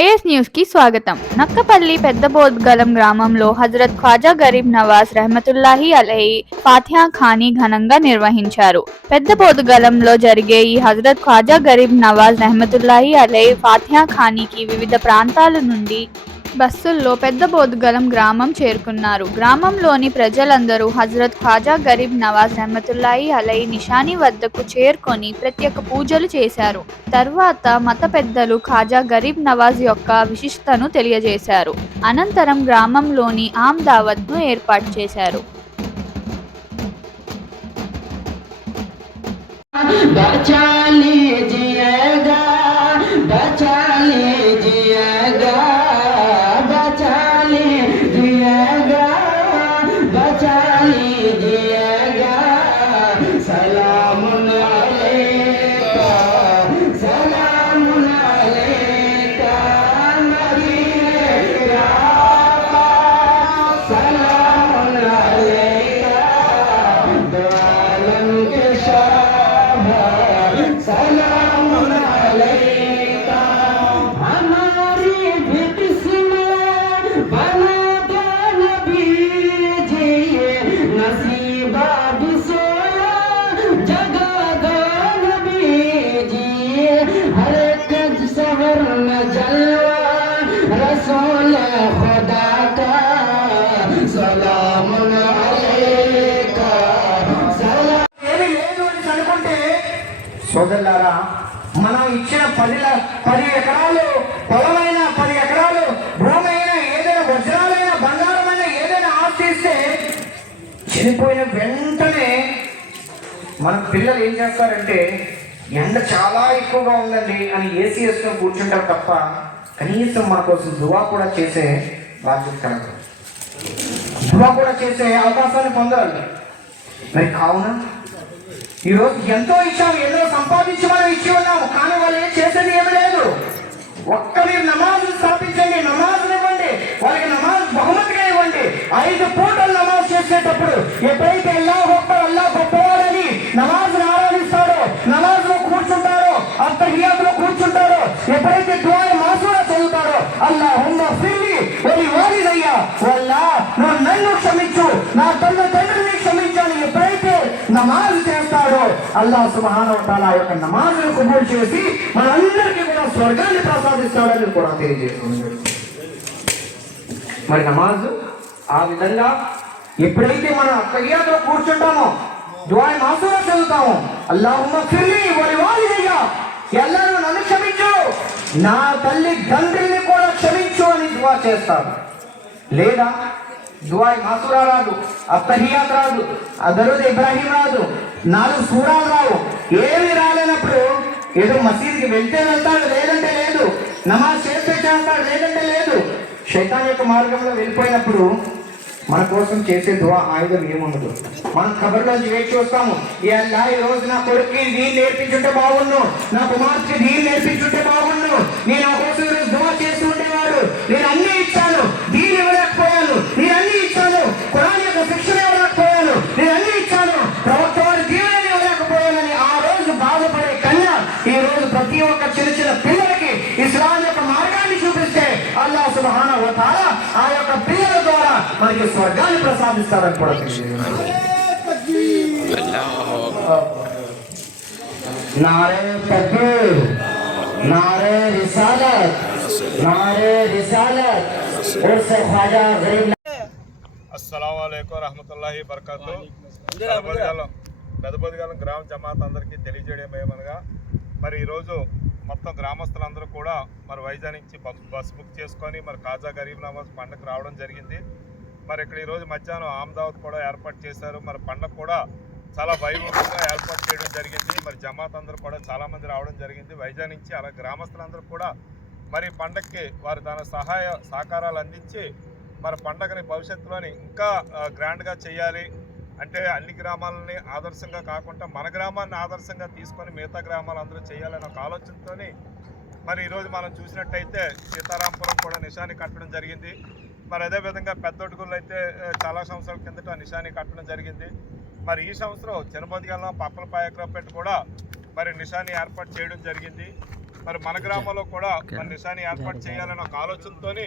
As న్యూస్కి స్వాగతం. నక్కపల్లి పెద్దబోద్గలం గ్రామంలో హజరత్ ఖ్వాజా గరీబ్ నవాజ్ రహమతుల్లాహి అలహి ఫాతిహా ఖానీ ఘనంగా నిర్వహించారు. పెద్దబోద్గలంలో జరిగే ఈ హజరత్ ఖ్వాజా గరీబ్ నవాజ్ రహమతుల్లాహి అలహి ఫాతిహా ఖానీకి వివిధ ప్రాంతాల నుండి బస్సుల్లో పెద్ద బోధగలం గ్రామం చేరుకున్నారు గ్రామంలోని ప్రజలందరూ హజరత్ ఖాజా గరీబ్ నవాజ్ రహమతుల్లాయి అలై నిషాని వద్దకు చేరుకొని ప్రత్యేక పూజలు చేశారు తర్వాత మత పెద్దలు ఖాజా గరీబ్ నవాజ్ యొక్క విశిష్టతను తెలియజేశారు అనంతరం గ్రామంలోని ఆమ్ దావత్ను ఏర్పాటు చేశారు बचा लीजिएगा సోదరులారా మనం ఇచ్చిన పది ల- పది ఎకరాలు పొలమైన పది ఎకరాలు భూమి అయినా ఏదైనా వజ్రాలైనా బంగారమైన ఏదైనా ఆస్తి ఇస్తే చనిపోయిన వెంటనే మన పిల్లలు ఏం చేస్తారంటే ఎండ చాలా ఎక్కువగా ఉందండి అని ఏసీ వేసుకొని కూర్చుంటారు తప్ప కనీసం మన కోసం దువా కూడా చేసే బాధ్యత కలగదు దువా కూడా చేసే అవకాశాన్ని పొందాలి మరి కావున ఈరోజు ఎంతో ఇచ్చాము ఎన్నో సంపాదించి మనం ఇచ్చి ఉన్నాము కానీ వాళ్ళు ఏం చేసేది ఏమీ లేదు. ఒక్క మీరు నమాజ్ స్థాపించండి నమాజ్ ఇవ్వండి వాళ్ళకి నమాజ్ బహుమతిగా ఇవ్వండి. ఐదు పూటలు నమాజ్ చేసేటప్పుడు ఎప్పుడైతే అల్లా గొప్ప అల్లా గొప్ప అల్లా సుబ్హానహు వ యొక్క నమాజును కబూల్ చేసి మనందరికీ కూడా స్వర్గాన్ని ప్రసాదిస్తాడని కూడా తెలియజేస్తుంది. మరి నమాజ్ ఆ విధంగా ఎప్పుడైతే మనం కయ్యాతో కూర్చుంటామో దువాయి మాసూరా చదువుతాము అల్లాహుమ్మ ఫిర్లి వలి వాలిదయ్యా ఎల్లరూ నన్ను క్షమించు నా తల్లి తండ్రిని కూడా క్షమించు అని దువా చేస్తాడు. లేదా దువాయ్ మాసూరా రాదు అత్తహియాత్ రాదు అదరుద్ ఇబ్రాహీం రాదు నాలుగు సూరాలు రావు. ఏమి రాలేనప్పుడు ఏదో మసీద్కి వెళ్తే వెళ్తాడు లేదంటే లేదు. నమాజ్ చేస్తే చేస్తాడు లేదంటే లేదు. శైతాన్ యొక్క మార్గంలో వెళ్ళిపోయినప్పుడు మన కోసం చేసే దువా ఆయుధం ఏముండదు. మనం కబర్లోంచి వేచి చూస్తాము ఈ ఈ రోజు నా కొడుకు దీన్ని నేర్పించుంటే బాగుండు. నా కుమార్తె దీన్ని నేర్పించుంటే బాగుండు. నేను ఆ కోసం దువా చేస్తూ ఉండేవాడు. నేను అన్ని మనకి స్వర్గాన్ని ప్రసాదిస్తారని కూడా తెలియదు. నారే రిసాలత్ నారే రిసాలత్ అస్సలం రహమతుల్లాహి బర్కతు గ్రామ జమాత్ అందరికీ తెలియజేయడం ఏమనగా మరి ఈరోజు మొత్తం గ్రామస్తులందరూ కూడా మరి వైజాగ్ నుంచి బస్ బుక్ చేసుకొని మరి కాజా గరీబ్ నవాజ్ పండుగ రావడం జరిగింది. మరి ఇక్కడ ఈరోజు మధ్యాహ్నం ఆమ్దావత్ కూడా ఏర్పాటు చేశారు. మరి పండగ కూడా చాలా వైభవంగా ఏర్పాటు చేయడం జరిగింది. మరి జమాత్ అందరూ కూడా చాలామంది రావడం జరిగింది. వైజాగ్ నుంచి అలా గ్రామస్తులందరూ కూడా మరి పండగకి వారు తన సహాయ సహకారాలు అందించి మరి పండగని భవిష్యత్తులోని ఇంకా గ్రాండ్గా చేయాలి. అంటే అన్ని గ్రామాలని ఆదర్శంగా కాకుండా మన గ్రామాన్ని ఆదర్శంగా తీసుకొని మిగతా గ్రామాలందరూ చేయాలనే ఒక ఆలోచనతోని మరి ఈరోజు మనం చూసినట్టయితే సీతారాంపురం కూడా నిశాన్ని కట్టడం జరిగింది. మరి అదేవిధంగా పెద్దొడుగులు అయితే చాలా సంవత్సరాల కిందట నిషాని కట్టడం జరిగింది. మరి ఈ సంవత్సరం చినబోదిగల పప్పలపాయ ఎకరపెట్టు కూడా మరి నిషాని ఏర్పాటు చేయడం జరిగింది. మరి మన గ్రామంలో కూడా మరి నిషాని ఏర్పాటు చేయాలనే ఒక ఆలోచనతోని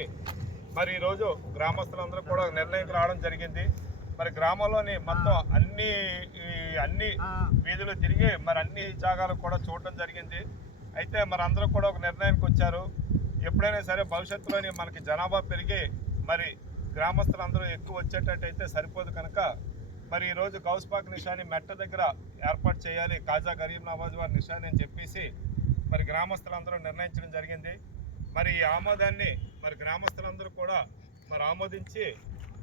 మరి ఈరోజు గ్రామస్తులందరూ కూడా నిర్ణయం రావడం జరిగింది. మరి గ్రామంలోని మొత్తం అన్ని అన్ని వీధులు తిరిగి మరి అన్ని జాగాలు కూడా చూడడం జరిగింది. అయితే మరి అందరూ కూడా ఒక నిర్ణయానికి వచ్చారు. ఎప్పుడైనా సరే భవిష్యత్తులోని మనకి జనాభా పెరిగి మరి గ్రామస్తులందరూ ఎక్కువ వచ్చేటట్టయితే సరిపోదు కనుక మరి ఈరోజు గౌస్పాక్ నిషాని మెట్ట దగ్గర ఏర్పాటు చేయాలి. కాజా గరీబ్ నవాజ్ వారి నిషాని అని చెప్పేసి మరి గ్రామస్తులందరూ నిర్ణయించడం జరిగింది. మరి ఈ ఆమోదాన్ని మరి గ్రామస్తులందరూ కూడా మరి ఆమోదించి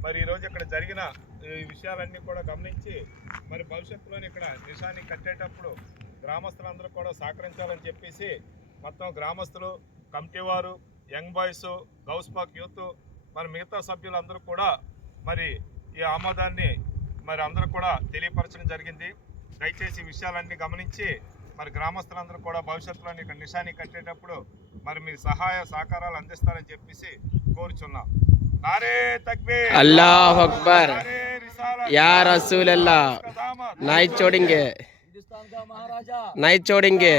మరి ఈరోజు ఇక్కడ జరిగిన ఈ విషయాలన్నీ కూడా గమనించి మరి భవిష్యత్తులోని ఇక్కడ నిషాని కట్టేటప్పుడు గ్రామస్తులందరూ కూడా సహకరించాలని చెప్పేసి మొత్తం గ్రామస్తులు కమిటీ వారు యంగ్ బాయ్స్ గౌస్పాక్ యూత్ మరి మిగతా సభ్యులందరూ కూడా మరి ఈ ఆమోదాన్ని మరి అందరూ కూడా తెలియపరచడం జరిగింది. దయచేసి విషయాలన్నీ గమనించి మరి గ్రామస్తులందరూ కూడా భవిష్యత్తులో ఇక్కడ నిషాన్ని కట్టేటప్పుడు మరి మీరు సహాయ సహకారాలు అందిస్తారని చెప్పేసి కోరుచున్నాం. నారే తక్బీర్. అల్లాహ్ అక్బర్. యా రసూల్ అల్లా నైట్ చోడింగే. నైట్ చోడింగే.